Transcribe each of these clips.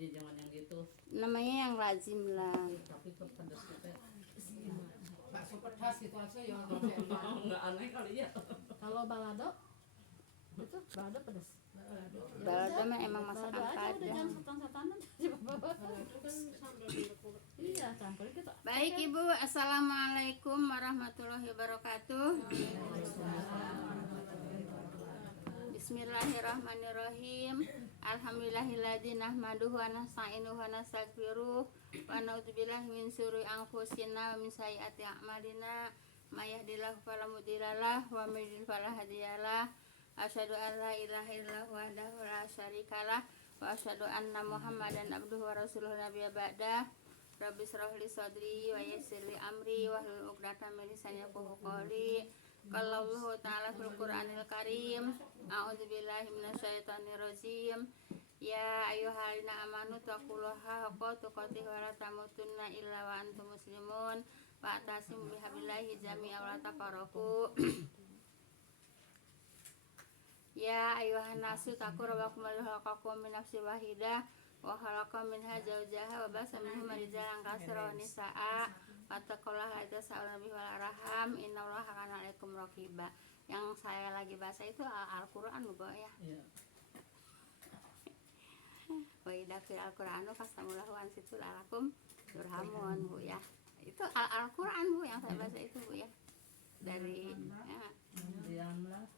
Ya jangan yang gitu. Namanya yang lazim lah. Tapi pedas kita. Bakso pedas gitu aja ya. Enggak aneh kali ya. Kalau balado itu balado pedas. Balado mah emang masakan Balado aja udah Padang. jangan setan-setanan coba bawa. Itu kan sambal diulek-ulek. Iya, campur kita. Baik Ibu, assalamualaikum warahmatullahi wabarakatuh. Bismillahirrahmanirrahim. Alhamdulillahilladzi nahmaduhu wa nasta'inuhu wa nastaghfiruh wa na'udzubillahi min syururi anfusina wa min sayyiati a'malina. May yahdihillahu fala mudhillalah wa may yudhlil fala hadiyalah. Asyhadu an la ilaha illallah wahdahu la syarikalah wa asyhadu anna Muhammadan abduhu wa rasuluhu nabiyya ba'da. Rabbi shrah li sadri wa yassir li amri wahlul 'uqdatam min lisani yafqahu qawli. Qala Allahu ta'ala fil Qur'anil Karim, a'udzu billahi minasyaitonir rajim. Ya ayyuhallazina amanu taqullaha haqqa tuqatih wa la tamutunna illa wa antum muslimun wa atasimu bihablillahi jami'an wa la tafarraqu. Ya ayyuhan nasu taqu rabbakum alladzi khalaqakum min nafsin wahidah wa khalaqa minha zawjaha wa basa minhuma rijalan katsiran wa nisaa'a wattaqullaha allazi tasaaluna bihi wal arham innallaha kana 'alaikum raqiba. Yang saya lagi baca itu Al-Qur'an Bu ya. Iya. Wa idza fil Al-Qur'anu fastamulahu ansitul alakum turhamun Bu ya. Itu Al-Qur'an Bu yang saya baca itu Bu ya. Dari ya. Diamlah.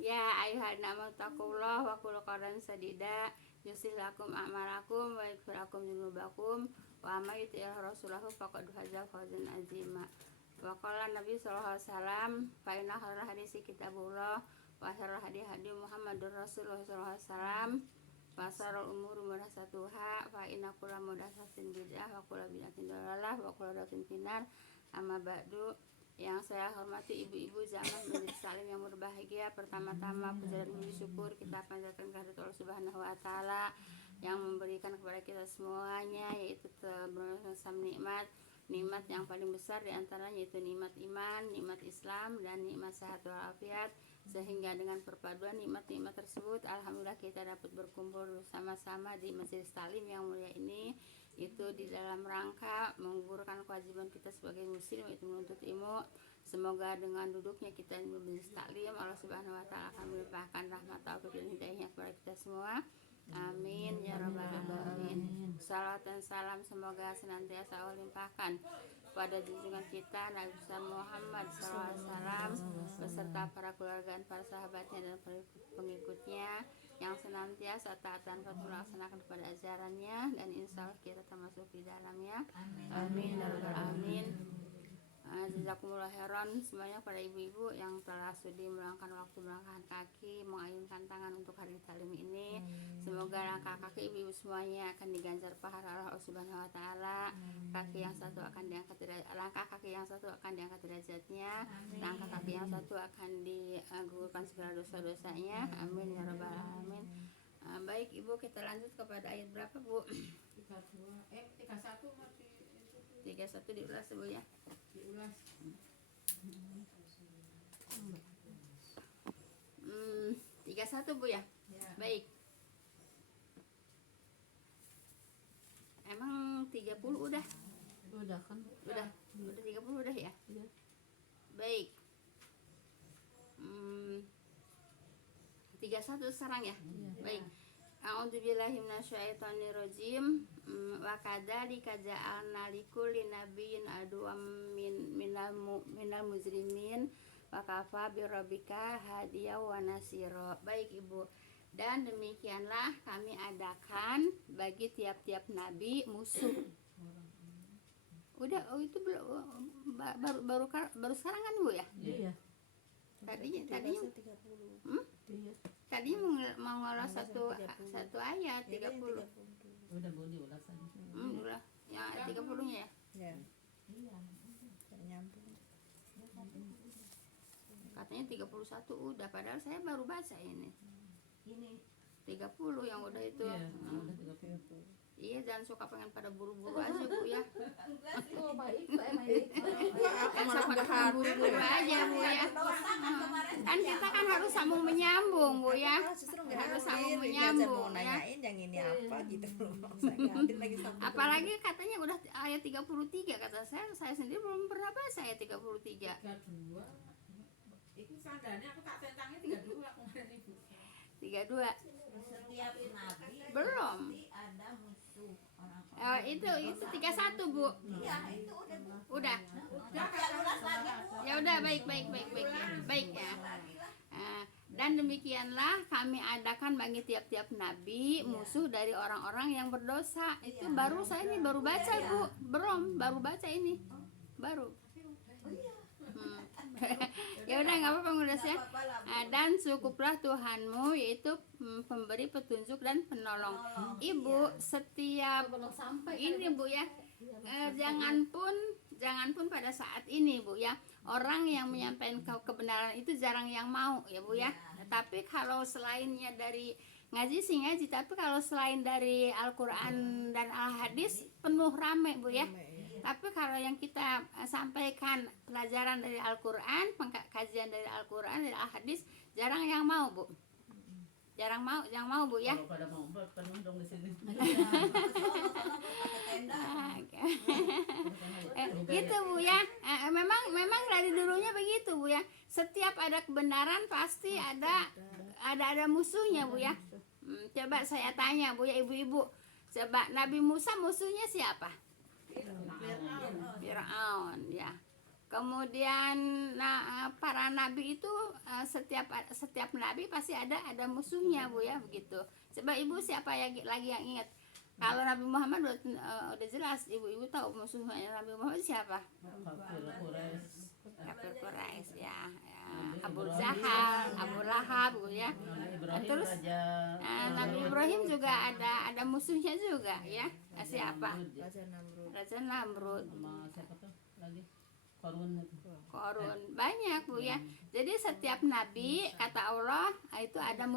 Ya ayyuhallazina amanu taqullaha wa qulu qawlan sadida yuslih lakum a'malakum wa yaghfir lakum dzunubakum wa may yuti'ir rasulahu faqad faza fawzan 'azima. Wa qala Nabi sallallahu alaihi wasallam fa inna khairal hadisi kitabullah wa khairal hadi hadi Muhammadur Rasulullah sallallahu alaihi wasallam wa syarrul umuri muhdatsatuha fa inna kulla muhdatsatin bid'ah wa kulla bid'atin dhalalah wa kulla dhalatin finnar. Amma ba'du. Yang saya hormati ibu-ibu zaman menjadi salim yang berbahagia. Pertama-tama puja dan puji syukur kita panjatkan kehadirat Allah Subhanahu wa taala yang memberikan kepada kita semuanya, yaitu bermacam nikmat. Nikmat yang paling besar di antaranya yaitu nikmat iman, nikmat Islam, dan nikmat sehat walafiat. Sehingga dengan perpaduan nikmat-nikmat tersebut, alhamdulillah kita dapat berkumpul bersama-sama di Masjid Talim yang mulia ini, itu di dalam rangka menggugurkan kewajiban kita sebagai muslim, yaitu menuntut ilmu. Semoga dengan duduknya kita di Masjid Talim, Allah Subhanahu wa taala akan melimpahkan rahmat taufik dan hidayahnya kepada kita semua. Amin ya rabbal alamin. Salawat dan salam semoga senantiasa Allah limpahkan pada junjungan kita Nabi Muhammad SAW beserta para keluarga dan para sahabatnya dan pengikutnya yang senantiasa taat dan patuh melaksanakan kepada ajarannya, dan insya Allah kita termasuk di dalamnya. Amin ya rabbal alamin. Jazakumullah khairan semuanya pada ibu-ibu yang telah sudi meluangkan waktu, melangkahkan kaki, mengayunkan tangan untuk hari talim ini. Semoga langkah kaki ibu-ibu semuanya akan diganjar pahala Allah Subhanahu wa taala. Kaki yang satu akan diangkat langkah kaki yang satu akan diangkat derajatnya. Langkah kaki yang satu akan digugurkan segala dosa-dosanya. Amin ya rabbal alamin. Baik Ibu, kita lanjut kepada ayat berapa Bu? 31 masih 31 diulas Bu ya. diulas. 31 Bu ya. Ya. Baik. Emang 30 udah? Udah kan? Udah 30 udah ya? Iya. Baik. 31 sekarang ya? Iya. Baik. A'udzubillahi minasyaitonirrajim. Wa kadzalika ja'alna likulli nabiyyin aduwwan minal mujrimin wa kafa birabbika hadiya wa nasira. Baik Ibu. Dan demikianlah kami adakan bagi tiap-tiap nabi musuh. Udah, itu baru sekarang kan Bu ya? Iya. Tadinya Iya. tadinya mau ngolah satu ayat 30. Udah Bu diulas aja. Udah. Ya 30-nya ya. Ya, Iya. nyambung. Katanya 31 udah, padahal saya baru baca ini. Ini 30 yang udah itu. iya, udah 30. Iya, jangan suka pengen pada buru-buru aja Bu ya. Oh baik, saya baik. Jangan suka pengen buru-buru aja Bu ya. Kan kita kan harus sambung menyambung Bu ya. Malah justru nggak Harus hadir, sambung ini aja menyambung, mau ya. nanyain yang ini apa gitu loh. Saya nggak hadir lagi sampai Apalagi katanya udah ayat 33 kata saya sendiri belum pernah baca ayat 33. 32. Itu sandalnya aku tak centangnya 32 kemarin Ibu. 32. Setiap nabi Belum. pasti ada musuh orang-orang. Itu 31 Bu. Iya, itu udah Bu. Udah. Udah Ya ulas lagi Bu. Ya udah baik ya. Baik ya. Dan demikianlah kami adakan bagi tiap-tiap nabi musuh dari orang-orang yang berdosa. Itu baru saya ini baru baca Bu. Baru baca ini. Baru. Ya udah nggak apa-apa ngulas ya. Dan cukuplah Tuhanmu yaitu pemberi petunjuk dan penolong. Ibu setiap Belum sampai ini Bu ya. Jangan pun pada saat ini Bu ya, orang yang menyampaikan kebenaran itu jarang yang mau ya Bu ya. Tapi kalau selainnya dari ngaji sih ngaji, tapi kalau selain dari Al-Quran dan Al-Hadis penuh rame Bu ya. Tapi kalau yang kita sampaikan pelajaran dari Al-Quran, kajian dari Al-Quran, dari Al-Hadis, jarang yang mau Bu. Jarang mau Bu ya. Kalau pada mau penuh dong di sini. Gitu Bu ya. Memang dari dulunya begitu Bu ya. Setiap ada kebenaran pasti ada musuhnya Bu ya. Coba saya tanya Bu ya ibu-ibu. Coba Nabi Musa musuhnya siapa? Firaun ya. Kemudian para nabi itu setiap nabi pasti ada musuhnya Bu ya begitu. Coba ibu siapa lagi yang ingat? Kalau Nabi Muhammad udah jelas, ibu-ibu tahu musuhnya Nabi Muhammad siapa? Kafir Quraisy ya. Abu Jahal, Abu Lahab Bu ya. Terus Nabi Ibrahim juga ada musuhnya juga ya. Siapa? Raja Namrud. Sama siapa tuh lagi? Korun banyak Bu ya. Jadi setiap nabi kata Allah itu ada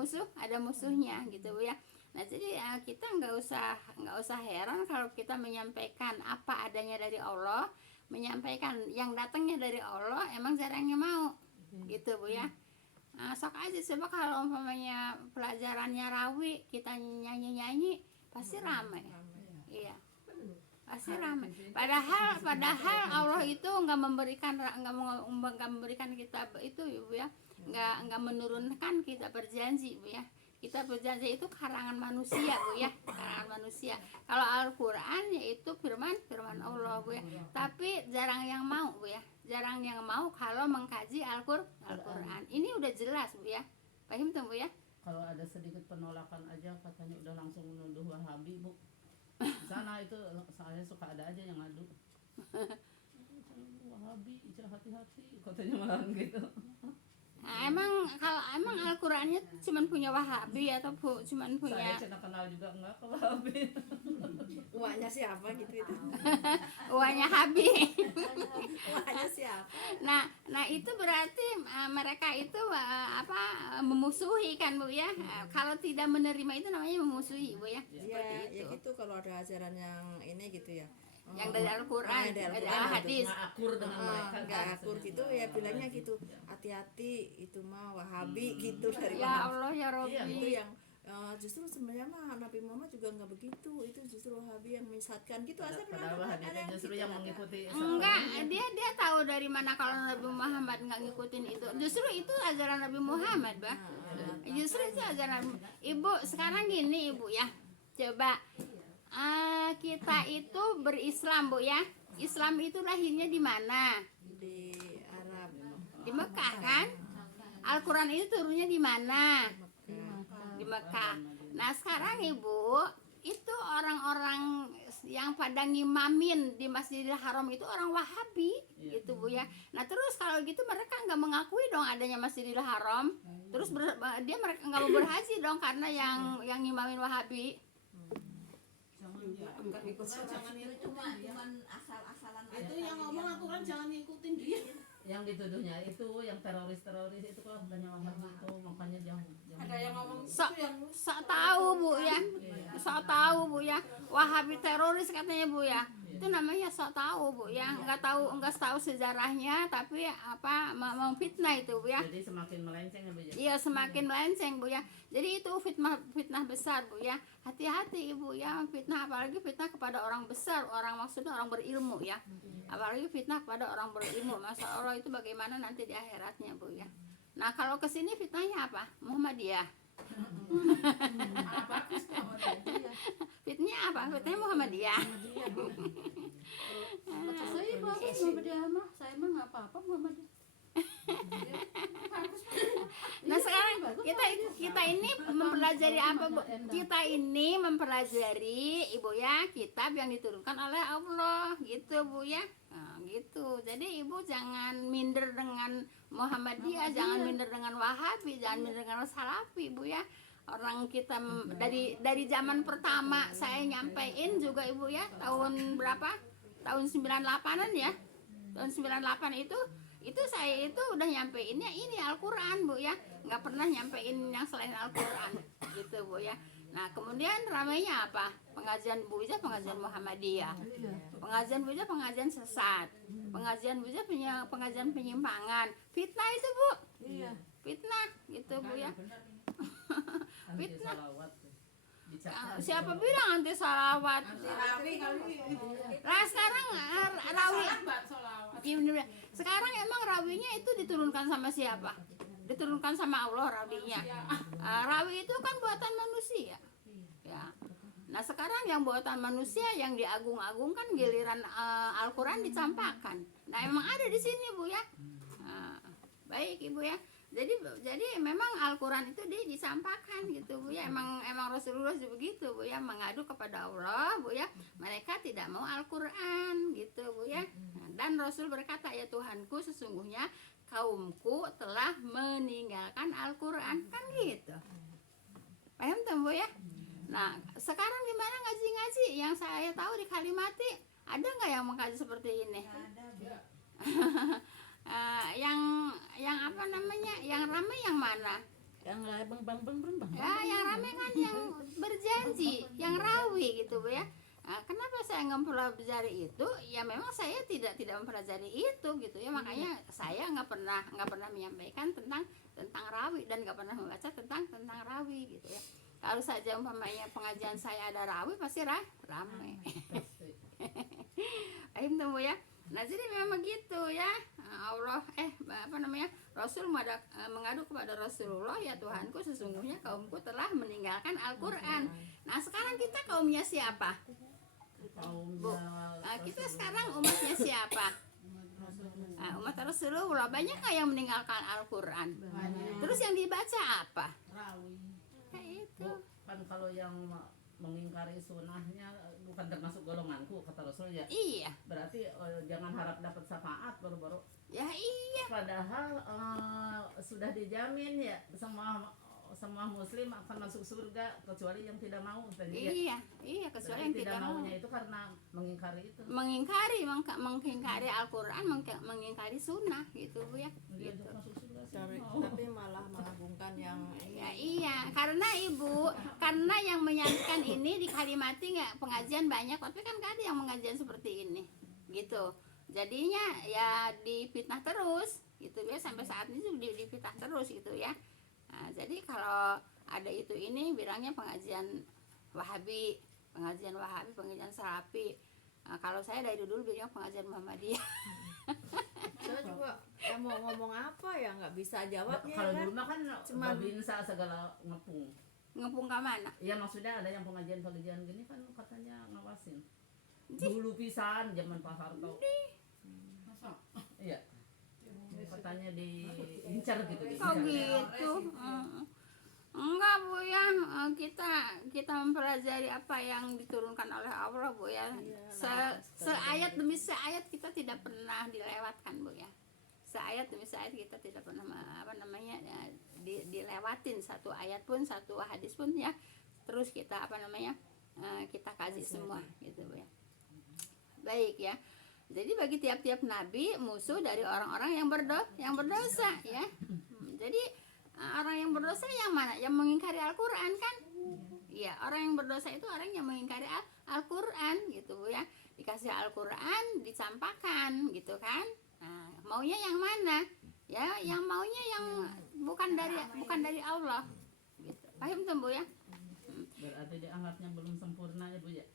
musuhnya gitu Bu ya. Nah jadi kita nggak usah heran kalau kita menyampaikan apa adanya dari Allah, menyampaikan yang datangnya dari Allah, emang jarangnya mau gitu Bu ya. Sok aja coba kalau umpamanya pelajarannya rawi kita nyanyi pasti ramai. Iya. Pasti ramai. Padahal Allah itu nggak memberikan kita itu Bu ya, nggak menurunkan kita berjanji Bu ya. Kita berjanji itu karangan manusia Bu ya, karangan manusia. Kalau Al-Quran yaitu firman Allah Bu ya. Tapi jarang yang mau Bu ya, jarang yang mau kalau mengkaji Al-Quran. Ini udah jelas Bu ya, paham tuh Bu ya. Kalau ada sedikit penolakan aja katanya udah langsung menuduh Wahabi Bu. Di sana itu saya suka ada aja yang ngadu. Wahabi, hati-hati katanya malah gitu. Emang Al-Qurannya cuma punya Wahabi atau cuma punya Saya kenal juga enggak ke Wahabi. uangnya siapa gitu itu. uangnya Habi. Uangnya siapa? Nah itu berarti mereka itu memusuhi kan Bu ya. Kalau tidak menerima itu namanya memusuhi Bu ya. Ya gitu kalau ada ajaran yang ini gitu ya. Yang dari Al-Quran, dari Al-Hadis. Nggak akur dengan mereka. Nggak akur gitu ya bilangnya gitu. Hati-hati itu mah Wahabi gitu dari Ya Allah ya Rabbi. itu yang justru sebenarnya mah Nabi Muhammad juga nggak begitu, itu justru Wahabi yang menyesatkan gitu aja. Padahal Wahabi itu justru yang mengikuti. Enggak, dia tahu dari mana kalau Nabi Muhammad nggak ngikutin itu. Justru itu ajaran Nabi Muhammad, Bah. Justru itu ajaran Ibu. Sekarang gini Ibu ya, coba kita itu berislam Bu ya. Islam itu lahirnya di mana? Di Arab. Di Mekah kan? Al-Quran itu turunnya di mana? Di Mekah. Nah sekarang Ibu, itu orang-orang yang pada ngimamin di Masjidil Haram itu orang Wahabi gitu Bu ya. Nah terus kalau gitu mereka nggak mengakui dong adanya Masjidil Haram. Terus mereka nggak mau berhaji dong karena yang ngimamin Wahabi. Cuman asal-asalan Itu yang ngomong aku kan jangan ngikutin dia. yang dituduhnya itu yang teroris itu kan bukannya Wahabi itu, makanya jangan. Ada yang ngomong Sok tahu Bu ya. Sok tahu Bu ya. Wahabi teroris katanya Bu ya. Itu namanya sok tahu Bu ya, nggak tahu sejarahnya, tapi apa memfitnah itu Bu ya. Jadi semakin melenceng ya Bu ya. Iya, semakin melenceng Bu ya. Jadi itu fitnah besar Bu ya. Hati-hati Ibu ya, fitnah, apalagi fitnah kepada orang besar, maksudnya orang berilmu ya. Apalagi fitnah kepada orang berilmu. Masya Allah, itu bagaimana nanti di akhiratnya Bu ya. Nah, kalau kesini fitnahnya apa? Muhammadiyah. Malah bagus kok model. Fitnahnya apa? Fitnahnya Muhammadiyah. Saya bagus Muhammadiyah mah. Saya mah nggak apa-apa Muhammadiyah. Bagus Nah, sekarang kita ini mempelajari apa Bu? Kita ini mempelajari Ibu ya kitab yang diturunkan oleh Allah gitu Bu ya. Nah, gitu. Jadi Ibu jangan minder dengan Muhammadiyah, jangan minder dengan Wahabi, jangan minder dengan Salafi Bu ya. Orang kita dari zaman pertama saya nyampein juga Ibu ya, tahun berapa? Tahun 98-an ya. Tahun 98 itu saya itu udah nyampeinnya ini Al-Quran Bu ya, nggak pernah nyampein yang selain Al-Quran gitu Bu ya. Nah kemudian ramainya apa? Pengajian Bu Ija, pengajian Muhammadiyah, pengajian Bu Ija, pengajian sesat, pengajian Bu Ija, pengajian penyimpangan, fitnah itu Bu, fitnah gitu Bu ya. Anti salawat. Siapa bilang anti salawat? Rawi kali. Lah sekarang rawi. Salah mbak solawat. Iya bener. Sekarang emang rawinya itu diturunkan sama siapa? Diturunkan sama Allah rawinya. Rawi itu kan buatan manusia. Ya. Nah sekarang yang buatan manusia yang diagung-agungkan giliran Al-Quran dicampakkan. Nah emang ada di sini Bu ya. Baik Ibu ya. Jadi memang Al-Quran itu disampaikan gitu Bu ya. Emang Rasulullah juga begitu Bu ya, mengadu kepada Allah Bu ya. Mereka tidak mau Al-Quran gitu Bu ya. Nah, dan Rasul berkata, ya Tuhanku sesungguhnya kaumku telah meninggalkan Al-Quran, kan gitu. Paham tuh Bu ya? Nah sekarang gimana ngaji-ngaji? Yang saya tahu di Kalimati ada nggak yang mengkaji seperti ini? Yang apa namanya, yang ramai yang mana? Yang bang. Ya yang ramai kan yang berjanji, yang rawi gitu Bu ya. Nah, kenapa saya nggak mempelajari itu? Ya memang saya tidak mempelajari itu gitu ya, makanya saya nggak pernah menyampaikan tentang rawi dan nggak pernah membaca tentang rawi gitu ya. Kalau saja umpamanya pengajian saya ada rawi pasti ramai. Paham tuh Bu ya. Nah jadi memang gitu ya. Allah Rasul mengadu kepada Rasulullah, ya Tuhanku sesungguhnya kaumku telah meninggalkan Al-Quran. Nah sekarang kita kaumnya siapa? Bu, kita sekarang umatnya siapa? Umat Rasulullah. Banyak nggak yang meninggalkan Al-Quran? Terus yang dibaca apa? Rawi. Kayak itu. Bu, kan kalau yang mengingkari sunnahnya bukan termasuk golonganku kata Rasul ya. Iya. Berarti jangan harap dapat syafaat baru-baru. Ya iya. Padahal sudah dijamin ya semua muslim akan masuk surga kecuali yang tidak mau tadi ya. Iya kecuali Berarti yang tidak mau. maunya itu karena mengingkari itu. Mengingkari Al-Quran, mengingkari sunnah gitu Bu ya. Dia Gitu. masuk surga sih. Tapi malah mengagungkan yang Ya iya, karena Ibu, karena yang menyampaikan ini di Kalimati nggak pengajian banyak, tapi kan nggak ada yang mengajian seperti ini, gitu. Jadinya ya difitnah terus, gitu ya, sampai saat ini difitnah terus gitu ya. Nah, jadi kalau ada itu ini bilangnya pengajian Wahabi, pengajian Salafi. Nah, kalau saya dari dulu bilang pengajian Muhammadiyah. saya juga mau ngomong apa ya nggak bisa jawabnya Kalau kan. dulu mah kan Cuman- babinsa segala ngepung. Ngepung ke mana? Iya maksudnya ada yang pengajian gini kan katanya ngawasin. Dulu pisan zaman Pak Harto. Masa? Iya. Katanya diincar gitu. Kok diincar. gitu? Enggak Bu ya, kita mempelajari apa yang diturunkan oleh Allah Bu ya. Seayat demi seayat kita tidak pernah dilewatkan Bu ya. Seayat demi seayat kita tidak pernah dilewatin satu ayat pun, satu hadis pun ya. Terus kita kita kaji semua gitu Bu ya. Baik ya. Jadi bagi tiap-tiap nabi musuh dari orang-orang yang berdosa ya. Jadi orang yang berdosa yang mana? Yang mengingkari Al-Quran kan? Iya, orang yang berdosa itu orang yang mengingkari Al-Quran gitu Bu ya. dikasih Al-Quran dicampakkan gitu kan. Nah, maunya yang mana? Ya, yang maunya yang bukan dari Allah. Gitu. Paham tuh Bu ya? Berarti dianggapnya belum sempurna ya Bu ya.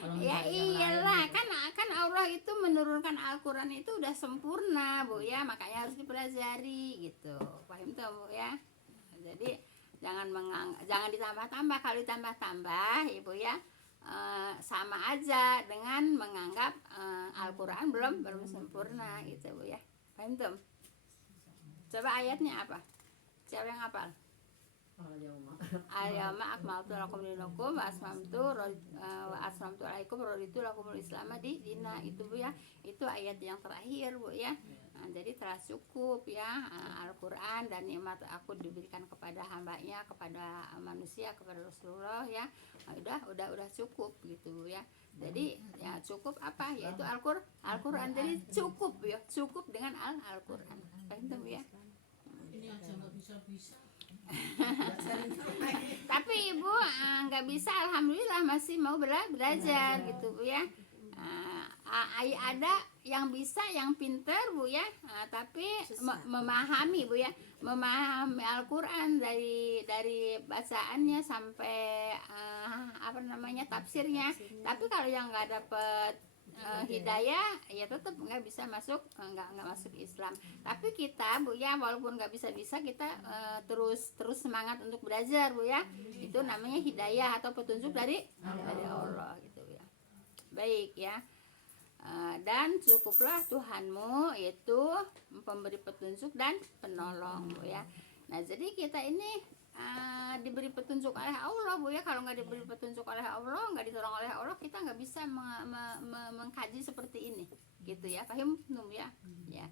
Kalau Ya misalnya yang iyalah, lain gitu. kan Allah itu menurunkan Al-Quran itu udah sempurna Bu ya, makanya harus dipelajari gitu. Paham tuh Bu ya? Jadi jangan ditambah-tambah. Kalau ditambah-tambah Ibu ya, sama aja dengan menganggap Al-Quran belum sempurna gitu Bu ya. Paham tuh? Coba ayatnya apa? Siapa yang hafal? Al-yawma akmaltu lakum dinakum wa asmamtu alaikum raditu lakumul islama dina. Itu Bu ya, itu ayat yang terakhir Bu ya. Nah, jadi telah cukup ya Al-Quran dan nikmat aku diberikan kepada hambanya, kepada manusia, kepada Rasulullah ya. Nah, udah cukup gitu Bu ya. Jadi ya cukup apa? Yaitu Al-Quran. Jadi cukup ya, cukup dengan Al-Quran. Paham Bu ya? Ini aja nggak bisa-bisa. Tapi Ibu nggak bisa, alhamdulillah masih mau belajar gitu Bu ya. Ada yang bisa, yang pinter Bu ya, tapi memahami Bu ya, memahami Al-Quran dari bacaannya sampai tafsirnya. Tapi kalau yang nggak dapet hidayah ya tetap nggak bisa masuk, nggak masuk Islam. Tapi kita Bu ya, walaupun nggak bisa kita terus semangat untuk belajar Bu ya. Itu namanya hidayah atau petunjuk dari Allah gitu ya. Baik ya. Dan cukuplah Tuhanmu itu pemberi petunjuk dan penolong Bu ya. Nah jadi kita ini diberi petunjuk oleh Allah Bu ya. Kalau nggak diberi petunjuk oleh Allah, nggak ditolong oleh Allah, kita nggak bisa mengkaji seperti ini gitu ya. Paham belum ya? Ya.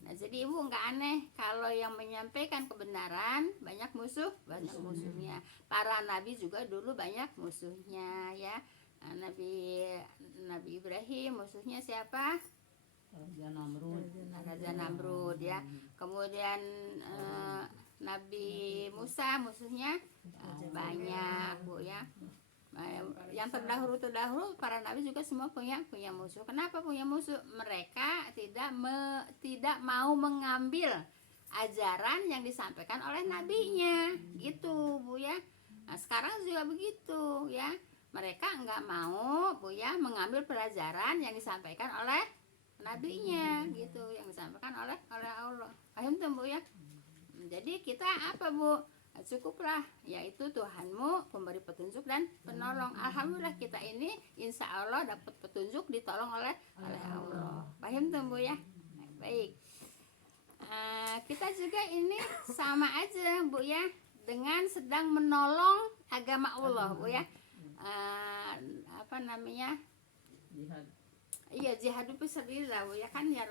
Nah jadi Ibu nggak aneh kalau yang menyampaikan kebenaran banyak musuhnya. Para nabi juga dulu banyak musuhnya ya. Nabi Ibrahim musuhnya siapa? Raja Namrud ya. Kemudian Nabi Musa musuhnya banyak Bu ya. Yang terdahulu para nabi juga semua punya musuh. Kenapa punya musuh? Mereka tidak mau mengambil ajaran yang disampaikan oleh nabinya gitu Bu ya. Nah sekarang juga begitu ya. Mereka nggak mau Bu ya mengambil pelajaran yang disampaikan oleh nabinya gitu, yang disampaikan oleh Allah. Paham tuh Bu ya? Jadi kita apa Bu? Cukuplah, yaitu Tuhanmu pemberi petunjuk dan penolong. Alhamdulillah kita ini insya Allah dapat petunjuk, ditolong oleh Allah. Paham tuh Bu ya? Baik. Kita juga ini sama aja Bu ya, dengan sedang menolong agama Allah Bu ya. Jihad. Iya, jihad fisabilillah Bu ya kan ya,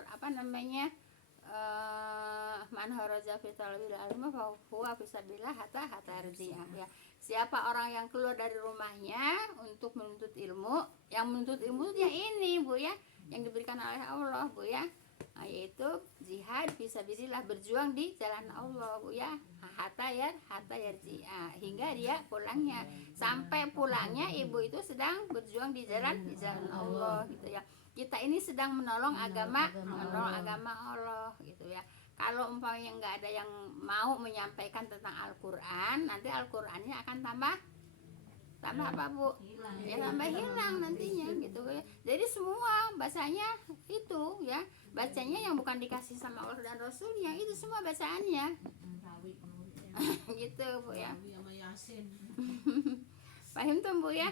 man haraja fi talabil ilmi fa huwa fisabilillah hatta yarji'a ya. Siapa orang yang keluar dari rumahnya untuk menuntut ilmu, yang menuntut ilmu ya ini Bu ya, yang diberikan oleh Allah Bu ya. Yaitu jihad fisabilillah, berjuang di jalan Allah Bu ya. Hatta yarji'a, hingga dia pulangnya. Sampai pulangnya ibu itu sedang berjuang di jalan Allah gitu ya. Kita ini sedang menolong agama Allah gitu ya. Kalau umpamanya nggak ada yang mau menyampaikan tentang Al-Quran, nanti Al-Qurannya akan tambah apa Bu? Ya tambah hilang nantinya gitu ya. Jadi semua bacanya itu ya, bacanya yang bukan dikasih sama Allah dan Rasulnya, itu semua bacaannya gitu Bu ya. Sama Yasin. Paham tuh Bu ya?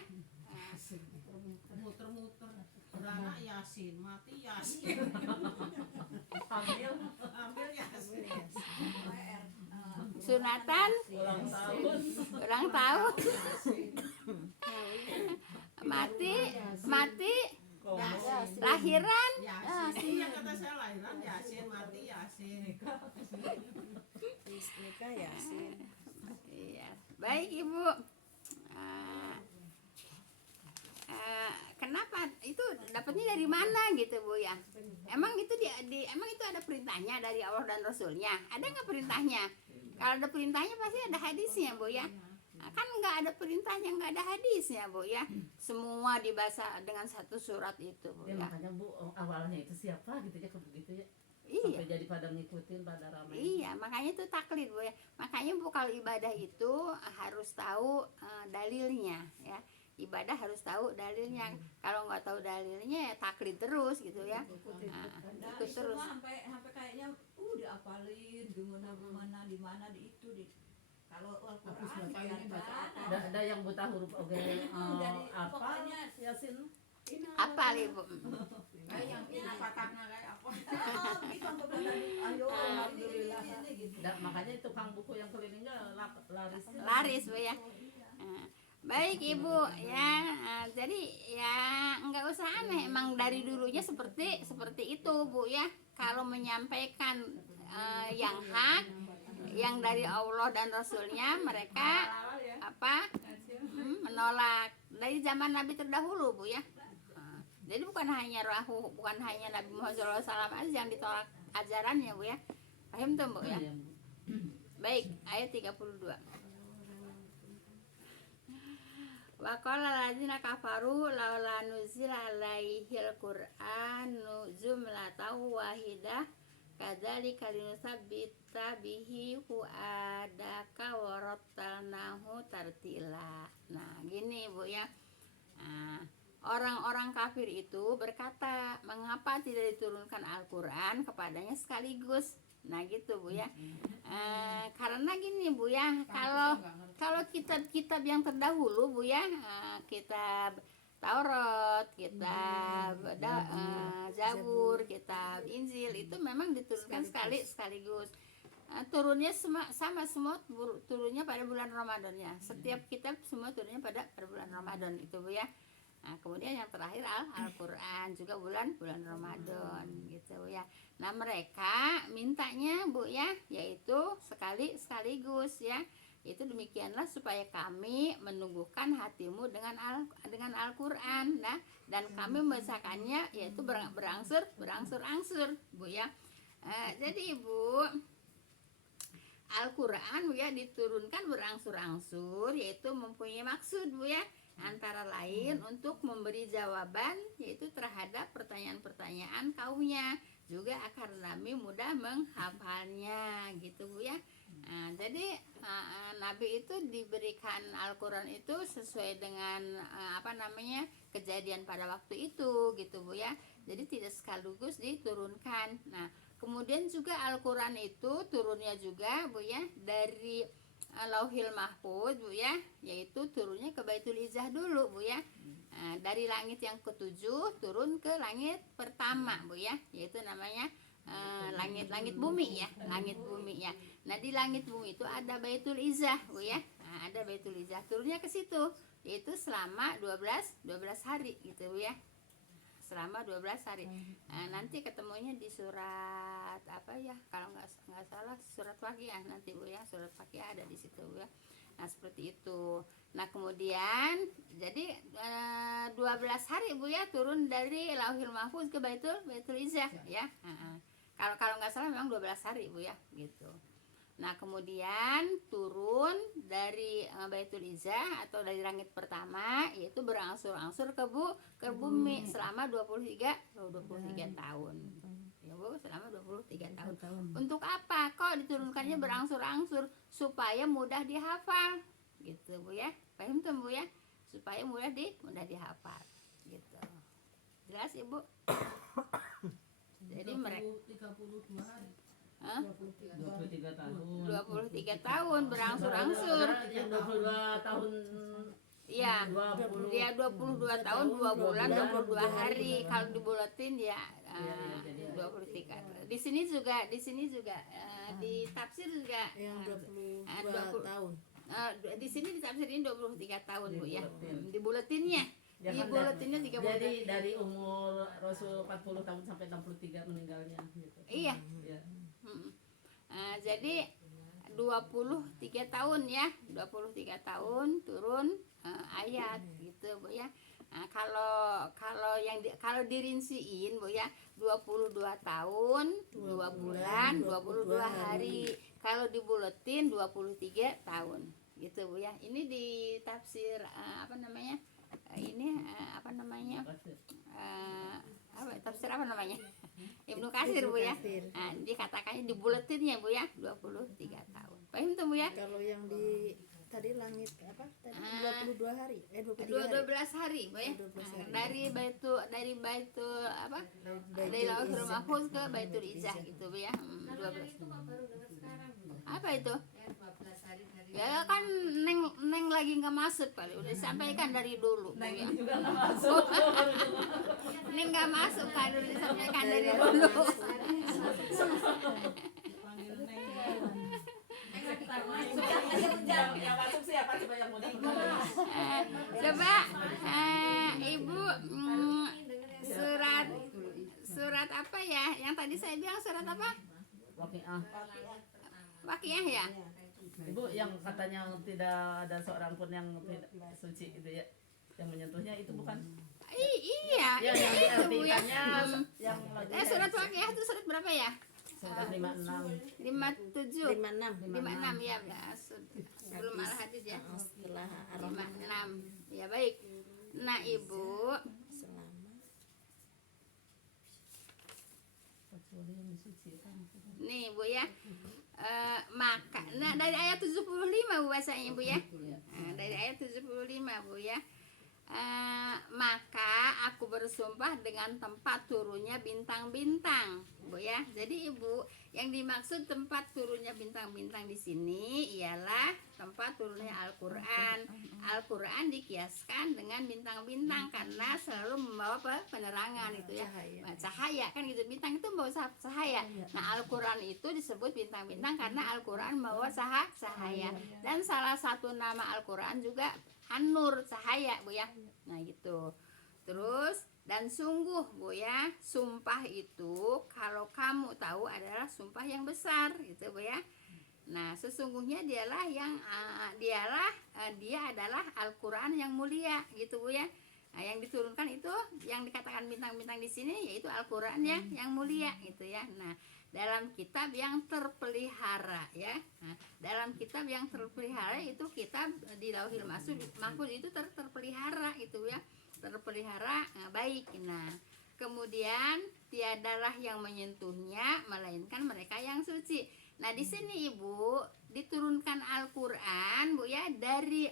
Muter-muter. Beranak Yasin, mati Yasin. Ambil Yasin. Sunatan ulang tahun mati lahiran Yasin. Yang kata saya lahiran Yasin, mati Yasin. Nikah Yasin. Iya. Baik Ibu. Kenapa itu dapatnya dari mana gitu Bu ya? Emang itu emang itu ada perintahnya dari Allah dan Rasulnya? Ada nggak perintahnya? Kalau ada perintahnya pasti ada hadisnya Bu ya. Nah, kan nggak ada perintahnya, nggak ada hadisnya Bu ya. Semua dibaca dengan satu surat itu Bu Ya ya. makanya Bu awalnya itu siapa gitu ya kalau begitu ya. Iya. Sampai jadi pada ngikutin pada ramai. Iya, makanya itu taklid Bu ya. Makanya Bu kalau ibadah itu harus tahu dalilnya ya. Ibadah harus tahu dalilnya. Kalau nggak tahu dalilnya ya taklid terus gitu ya. Nah, Ikut itu terus. mah sampai sampai kayaknya diapalin gimana di mana di itu di kalau Hapus Al-Qur'an baca kayak ini baca apa. ada. Ada yang buta huruf oke Jadi apa pokoknya Yasin. Apa Ibu? Kayak yang ini patahnya kayak apa. Oh, gitu sampai bilang, ayo Alhamdulillah. ini gitu. Makanya tukang buku yang kelilingnya laris. Laris Bu ya. Baik Ibu ya, jadi ya nggak usah aneh, emang dari dulunya seperti itu Bu ya. Kalau menyampaikan yang hak, yang dari Allah dan Rasulnya, mereka apa menolak dari zaman Nabi terdahulu Bu ya. Jadi bukan hanya Nabi Muhammad SAW aja yang ditolak ajarannya Bu ya. Paham tuh Bu ya. Baik, ayat 32. Wa qala allazina kafaru laula nuzila alaihil qur'anu jumlatan wahidah kadzalika linusabbita bihi fuadaka wa rattalnahu tartila. Nah, gini Bu ya. Orang-orang kafir itu berkata, mengapa tidak diturunkan Al-Quran kepadanya sekaligus? Nah gitu Bu ya. Karena gini Bu ya, kalau kitab-kitab yang terdahulu Bu ya, kitab Taurat, kitab Zabur, kitab Injil itu memang diturunkan sekaligus. Turunnya sama semua turunnya pada bulan Ramadannya. Setiap kitab semua turunnya pada bulan Ramadan itu Bu ya. Nah, kemudian yang terakhir Al-Qur'an juga bulan Ramadan gitu ya. Nah, mereka mintanya Bu ya, yaitu sekaligus ya. Itu demikianlah supaya kami menumbuhkan hatimu dengan Al-Qur'an, nah, dan kami membacakannya yaitu berangsur-angsur Bu ya. Jadi Ibu, Al-Qur'an Bu ya diturunkan berangsur-angsur, yaitu mempunyai maksud Bu ya. Antara lain untuk memberi jawaban yaitu terhadap pertanyaan-pertanyaan kaumnya, juga agar Nabi mudah menghafalnya gitu Bu ya. Jadi Nabi itu diberikan Al-Quran itu sesuai dengan kejadian pada waktu itu gitu Bu ya. Jadi tidak sekaligus diturunkan. Nah, kemudian juga Al-Quran itu turunnya juga Bu ya dari Lauhil Mahfuz Bu ya, yaitu turunnya ke Baitul Izzah dulu Bu ya. Dari langit yang ketujuh turun ke langit pertama Bu ya, yaitu namanya langit bumi ya, langit bumi ya. Nah, di langit bumi itu ada Baitul Izzah Bu ya. Ada Baitul Izzah, turunnya ke situ, yaitu selama 12 hari gitu Bu ya. Selama 12 hari. Nanti ketemunya di surat apa ya? Kalau nggak salah surat Waqiah nanti Bu ya. Surat Waqiah ada di situ Bu ya. Nah, seperti itu. Nah, kemudian jadi 12 hari Bu ya turun dari Lauhil Mahfuz ke Baitul Izzah ya. Kalau nggak salah memang 12 hari Bu ya gitu. Nah, kemudian turun dari Baitul Izzah atau dari langit pertama, yaitu berangsur-angsur ke bumi selama 23 tahun. Ya Bu, selama 23 tahun. Untuk apa? Kok diturunkannya berangsur-angsur? Supaya mudah dihafal. Gitu Bu ya. Paham tuh Bu ya? Supaya mudah dihafal. Gitu. Jelas Ibu? Jadi mereka 32 hari. 23 tahun. 23 tahun berangsur-angsur. Yang 22 tahun. Iya. Dia 22 tahun 2 bulan 22 hari. Kalau dibulatin ya 23. Di sini juga di tafsir juga Yang 22 tahun. di sini ditafsirin 23 tahun Bu ya. Di buletinnya. Ya Di kan, buletinnya 30. Jadi dari umur Rasul 40 tahun sampai 63 meninggalnya gitu. Iya. Ya. Jadi 23 tahun ya, 23 tahun turun ayat gitu Bu ya. Nah, kalau dirinciin Bu ya, 22 tahun 2 bulan 22 hari. Kalau dibuletin 23 tahun gitu Bu ya. Ini di tafsir apa namanya? Ini apa namanya? Tafsir apa namanya? Ibnu Katsir Bu ya. Katsir. Nah, dikatakannya di buletinnya Bu ya 23 tahun. Paham tuh Bu ya? Kalau yang di tadi langit apa? Tadi 22 hari. 23 hari. 12 hari Bu ya. 12 hari. Dari baitul apa? Dari Lauhul Mahfuz ke Baitul Izzah gitu Bu ya. 12. Apa itu? Ya kan neng lagi nggak masuk kali, udah disampaikan dari dulu Bu ya. juga nggak masuk. Neng nggak masuk kan, udah disampaikan dari dulu. Yang masuk siapa coba yang mau Coba Ibu surat apa ya? Yang tadi saya bilang surat apa? Waqiah. Waqiah ya? Ibu yang katanya tidak ada seorang pun yang tidak suci itu ya, yang menyentuhnya itu bukan? Iya, Ya, yang itu Bu ya. diartikannya yang lagi Surat Waqiah itu surat berapa ya? surat 56. 57 56 56 ya, sebelum al-hadis ya. setelah Ar-Rahman 56 ya, baik. Nah Ibu, selama Kecuali yang disucikan. nih Bu ya, maka dari ayat 75 Bu bahasanya Bu ya. Dari ayat 75 Bu ya. Maka aku bersumpah dengan tempat turunnya bintang-bintang Bu ya. Jadi Ibu, yang dimaksud tempat turunnya bintang-bintang di sini ialah tempat turunnya Al-Qur'an. Al-Qur'an dikiaskan dengan bintang-bintang karena selalu membawa penerangan itu ya. Nah, cahaya kan gitu, bintang itu membawa cahaya. Nah, Al-Qur'an itu disebut bintang-bintang karena Al-Qur'an membawa cahaya. Dan salah satu nama Al-Qur'an juga An-Nur, cahaya Bu ya. Nah gitu. Terus dan sungguh Bu ya, sumpah itu kalau kamu tahu adalah sumpah yang besar gitu Bu ya. Nah, sesungguhnya dia adalah Al-Qur'an yang mulia gitu Bu ya. Nah, yang diturunkan itu yang dikatakan bintang-bintang di sini yaitu Al-Qur'an yang mulia gitu ya. Nah, dalam kitab yang terpelihara ya. Nah, dalam kitab yang terpelihara itu kitab di Lauhil Mahfuz itu terpelihara itu ya. Terpelihara baik. Nah, kemudian tiadalah yang menyentuhnya melainkan mereka yang suci. Nah, di sini Ibu diturunkan Al-Qur'an Bu ya dari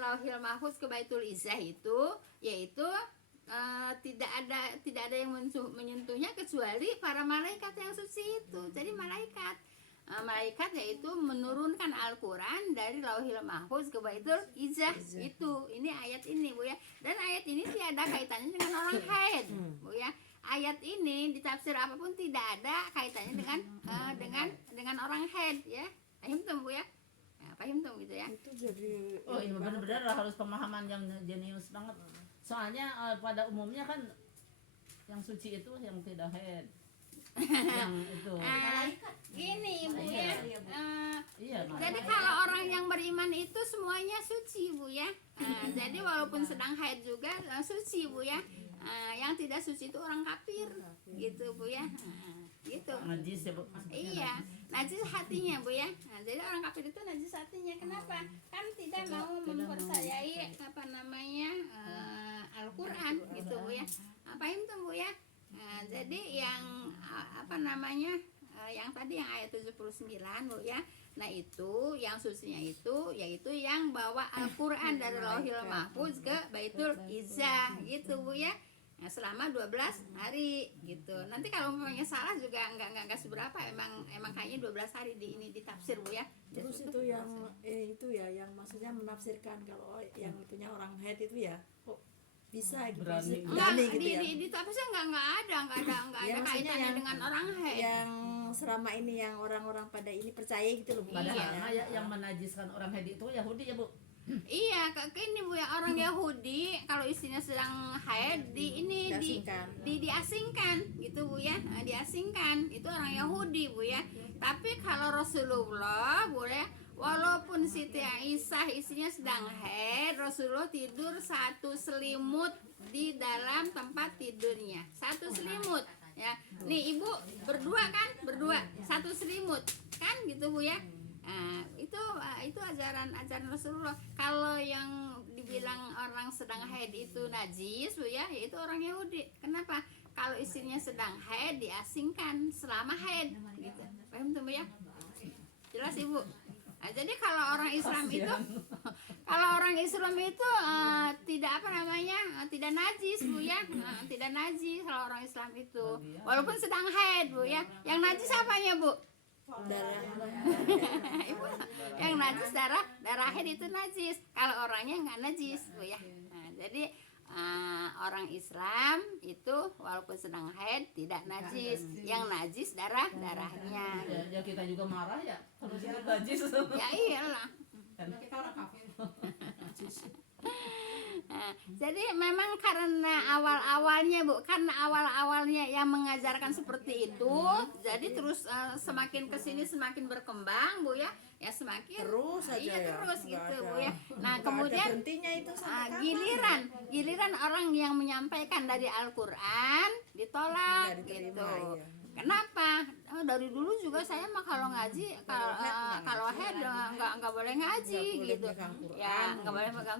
Lauhil Mahfuz ke Baitul Izzah itu yaitu tidak ada yang menyentuhnya kecuali para malaikat yang suci itu. Jadi malaikat yaitu menurunkan Al-Qur'an dari Lauhil Mahfuz ke Baitul Izzah itu. Ini ayat ini Bu ya. Dan ayat ini tidak ada kaitannya dengan orang haid Bu ya. Ayat ini di tafsir apapun tidak ada kaitannya dengan orang haid ya. Paham tuh Bu ya? Nah, paham tuh gitu ya. itu jadi Oh iya benar-benar harus pemahaman yang jenius banget. Soalnya pada umumnya kan yang suci itu yang tidak haid. Yang itu. Gini Ibu ya. Iya, Jadi makanya. kalau orang yang beriman itu semuanya suci Bu ya. Jadi walaupun sedang haid juga suci Bu ya. Yang tidak suci itu orang kafir gitu Bu ya. Gitu. Najis ya Bu. Iya, najis hatinya Bu ya. Nah, jadi orang kafir itu najis hatinya. Kenapa? Kan tidak mau mempercayai apa namanya Al-Qur'an gitu Bu ya. Apain tuh Bu ya? Nah, jadi yang apa namanya yang tadi yang ayat 79 Bu ya. Nah, itu yang sucinya itu yaitu yang bawa Al-Qur'an dari Lauhil Mahfuz ke Baitul Izzah gitu Bu ya. Nah, selama 12 hari gitu. Nanti kalau umpamanya salah juga enggak seberapa, emang kayaknya 12 hari di tafsir Bu ya. terus itu yang itu ya yang maksudnya menafsirkan kalau yang punya orang haid itu ya kok bisa gitu Berani. berani gitu ya di tafsir enggak ada Ya, maksudnya kaitannya yang- dengan orang haid. yang selama ini yang orang-orang pada ini percaya gitu loh Bu. Padahal Ya. yang menajiskan orang haid itu Yahudi ya Bu. Iya, ini Bu ya, orang Yahudi kalau istrinya sedang haid Diasingkan. diasingkan gitu Bu ya. Nah, diasingkan. Itu orang Yahudi Bu ya. Tapi kalau Rasulullah Bu ya, walaupun Siti Aisyah istrinya sedang haid, Rasulullah tidur satu selimut di dalam tempat tidurnya. Satu selimut ya. Nih Ibu berdua kan? Berdua satu selimut kan gitu Bu ya. Nah, itu ajaran Rasulullah. Kalau yang dibilang orang sedang haid itu najis Bu ya, yaitu orang Yahudi. Kenapa? Kalau istrinya sedang haid diasingkan selama haid gitu. Paham tuh Bu ya? Jelas Ibu? Nah, jadi kalau orang Islam itu tidak apa namanya, tidak najis Bu ya. Tidak najis kalau orang Islam itu, walaupun sedang haid Bu ya. Yang najis apanya Bu? darah Ibu, yang najis darah haid itu najis. Kalau orangnya nggak najis Bu ya. Nah, jadi orang Islam itu walaupun sedang haid tidak najis. Yang najis darahnya. Ya kita juga marah ya kalau disebut najis. Ya iyalah. Kita orang kafir. Nah, jadi memang karena awal-awalnya Bu, karena awal-awalnya yang mengajarkan seperti itu, jadi terus semakin kesini semakin berkembang Bu ya, ya semakin terus aja iya ya, terus nggak gitu ada- Bu ya. Nah nggak kemudian ada berhentinya itu sampai giliran orang yang menyampaikan dari Al-Quran ditolak Nggak diterima, gitu. iya. Kenapa? Dari dulu juga saya mah kalau ngaji kalau head nggak boleh ngaji Nggak boleh gitu. megang Quran. Ya nggak boleh megang